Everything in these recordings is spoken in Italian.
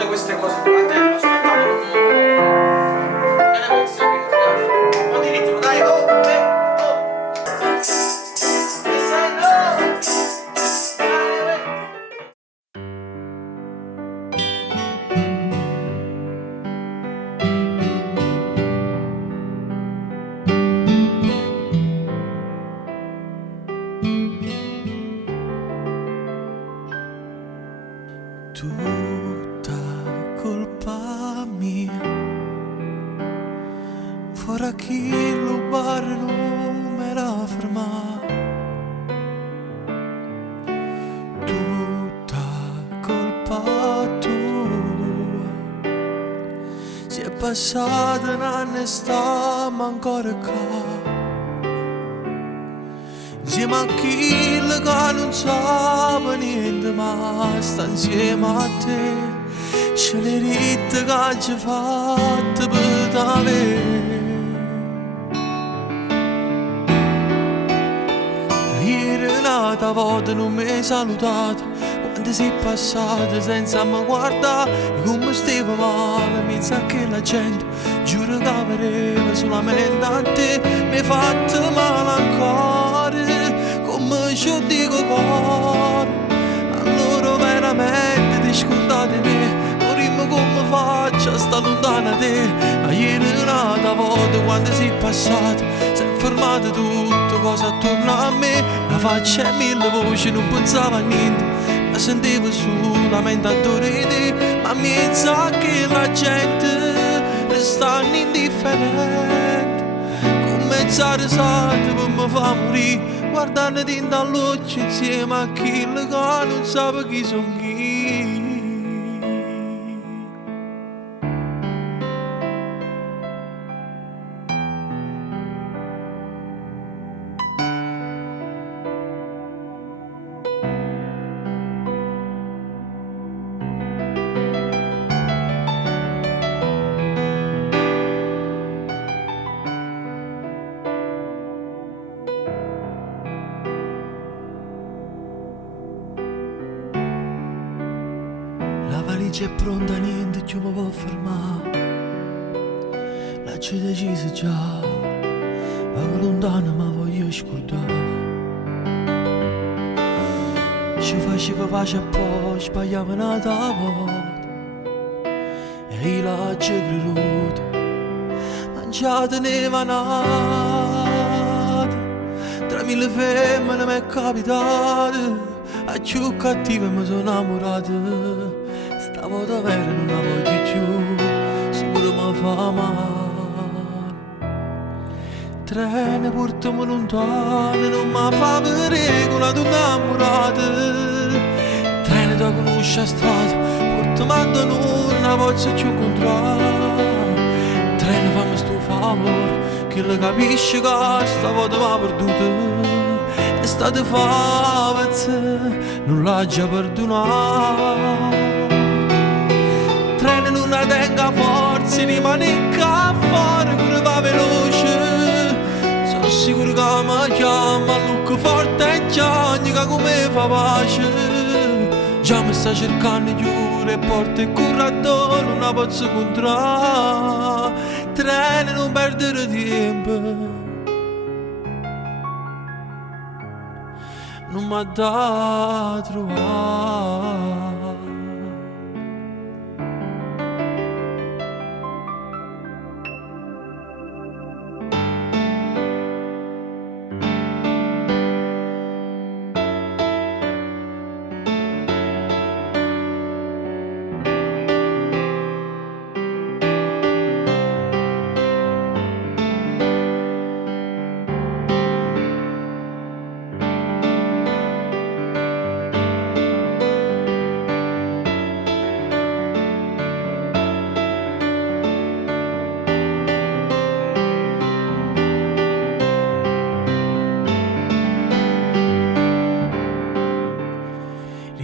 tutte queste cose qua, te lo spettacolo nuovo. Che ne pensi? Un po' di ritmo, dai, oh, oh. E sai no. Tutta colpa mia, fora chi lo bar non mi era fermato. Tutta colpa tua, si è passata un anno e stiamo ancora qua. Insieme a chi che non sa niente, ma sta insieme a te. C'è le ritte che ci fatte per t'avere. Ieri un'altra volta non mi hai salutato, quando sei passata senza mi guardare. Come stavo male, mi sa che la gente giuro che aveva solamente a te. Mi hai fatto male ancora, come ci dico cuore. Allora veramente ti scordate me, morimmo come faccio a sta lontana te. Ma ieri un'altra volta quando sei passato, si è fermato tutto cosa attorno a me. La faccia e mille voci, non pensavo a niente, ma sentivo solamente odore di te. Ma mi sa che la gente resta indifferente, con mezza risata per mi fa morire, guardandoti in dall'occhio insieme a chi che non sa chi sono chi. La valigia è pronta, niente più mi può fermare. L'ho deciso già, vado lontano ma voglio scordare. Ci faceva pace e poi sbagliavo un'altra volta, e io l'ho creduto, mangiato nevanata. Tra mille femmine mi è capitato, a più cattive mi sono innamorato. Stavolta vera non la voglio più, sicuro mi fa male. Treni portami lontano, non mi fa vedere con la tua innamorata. Treni da conosce la strada, portami a da non posso più incontrare. Treni fammi sto favore, che le capisce che stavolta mi ha perduto. È stata favezza, non l'ha già perdonato. Treno non la tenga forza, rimane qua fuori, pure va veloce. Sono sicuro che mi chiama, lucco forte e chiagna come fa pace. Già mi sta cercando chiure, porte e corradore, non la posso incontrare. Treno non perdere tempo, non mi ha da trovare.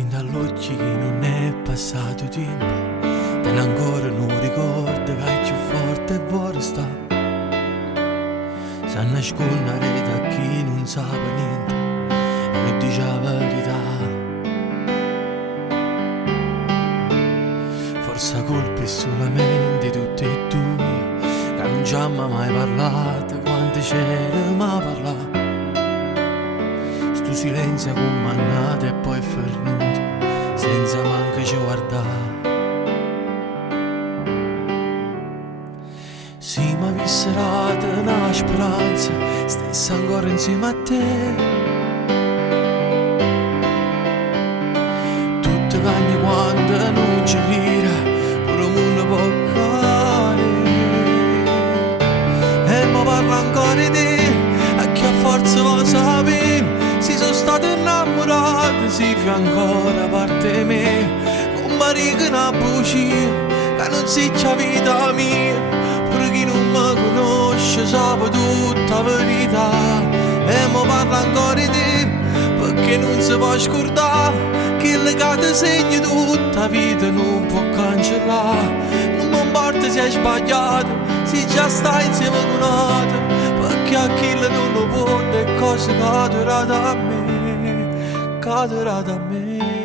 Dall'occhi che non è passato tempo, te ancora non ricordo che è più forte e vuole sta. Sa nascondere da chi non sa niente e non dice la verità. forse colpa è solamente tutte e due, che non ci abbiamo mai parlato quando c'eravamo a parlare. Sto silenzio commandato e poi è fernuto, senza manco ci guardare. Sì, ma visserata una speranza, stessa ancora insieme a te. Tutte cagne quando non ci vira, pure un mondo può cadere. E mi parla ancora di te, a chi a forza lo sapevo. Si sono stati innamorati, si fa ancora parte me. Con Maria che una bugia, che non si c'è vita mia. Pure chi non mi conosce sa tutta la verità. E mi parla ancora di te, perché non si può scordare. Che legate segni tutta la vita non può cancellare. Non mi importa se hai sbagliato, se già stai insieme con altri, perché a chi non lo può è cosa che ha durato a me, che ha durato a me.